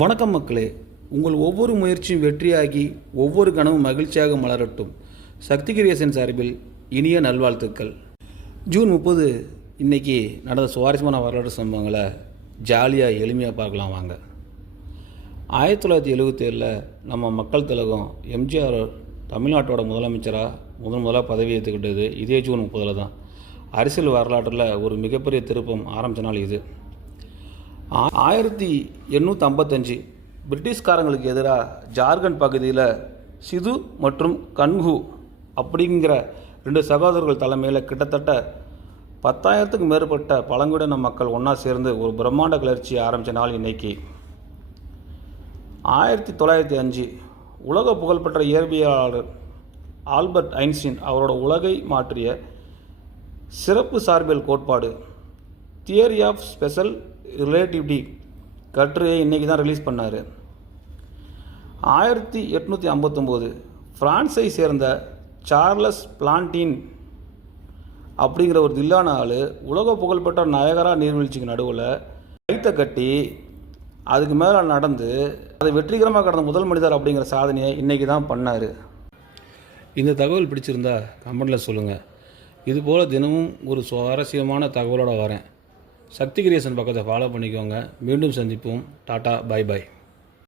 வணக்கம் மக்களே, உங்கள் ஒவ்வொரு முயற்சியும் வெற்றியாகி ஒவ்வொரு கணமும் மகிழ்ச்சியாக மலரட்டும். சக்தி கிரியேஷன் சார்பில் இனிய நல்வாழ்த்துக்கள். ஜூன் 30 இன்றைக்கி நடந்த சுவாரஸ்யமான வரலாற்று சம்பவங்களை ஜாலியாக எளிமையாக பார்க்கலாம் வாங்க. 1977 நம்ம மக்கள் திலகம் எம்ஜிஆர் தமிழ்நாட்டோட முதலமைச்சராக முதலாக பதவி ஏற்றுக்கிட்டது இதே ஜூன் 30 தான். அரசியல் வரலாற்றில் ஒரு மிகப்பெரிய திருப்பம் ஆரம்பித்த நாள் இது. 1855 பிரிட்டிஷ்காரங்களுக்கு எதிராக ஜார்க்கண்ட் பகுதியில் சிது மற்றும் கன்ஹூ அப்படிங்கிற 2 சகோதரர்கள் தலைமையில் கிட்டத்தட்ட 10,000க்கும் மேற்பட்ட பழங்குடியின மக்கள் ஒன்றா சேர்ந்து ஒரு பிரம்மாண்ட கிளர்ச்சி ஆரம்பித்த நாள் இன்னைக்கு. 1905 உலக புகழ்பெற்ற இயற்பியலாளர் ஆல்பர்ட் ஐன்ஸ்டீன் அவரோட உலகை மாற்றிய சிறப்பு சார்பியல் கோட்பாடு தியரி ஆஃப் ஸ்பெஷல் ரிலேட்டிவிட்டி கட்டுரையை இன்றைக்கி தான் ரிலீஸ் பண்ணார். 1859 ஃப்ரான்ஸை சேர்ந்த சார்லஸ் பிளான்டின் அப்படிங்கிற ஒரு தில்லான ஆள் உலக புகழ்பெற்ற நயகரா நீர்வீழ்ச்சிக்கு நடுவில் கைத்தை கட்டி அதுக்கு மேலே நடந்து அதை வெற்றிகரமாக கடந்த முதல் மனிதர் அப்படிங்கிற சாதனையை இன்றைக்கி தான் பண்ணார். இந்த தகவல் பிடிச்சிருந்தா கமெண்டில் சொல்லுங்கள். இதுபோல் தினமும் ஒரு சுவாரஸ்யமான தகவலோடு வரேன். சக்தி கிரியேஷன் பக்கத்தை ஃபாலோ பண்ணிக்கோங்க. மீண்டும் சந்திப்போம். Tata, bye bye.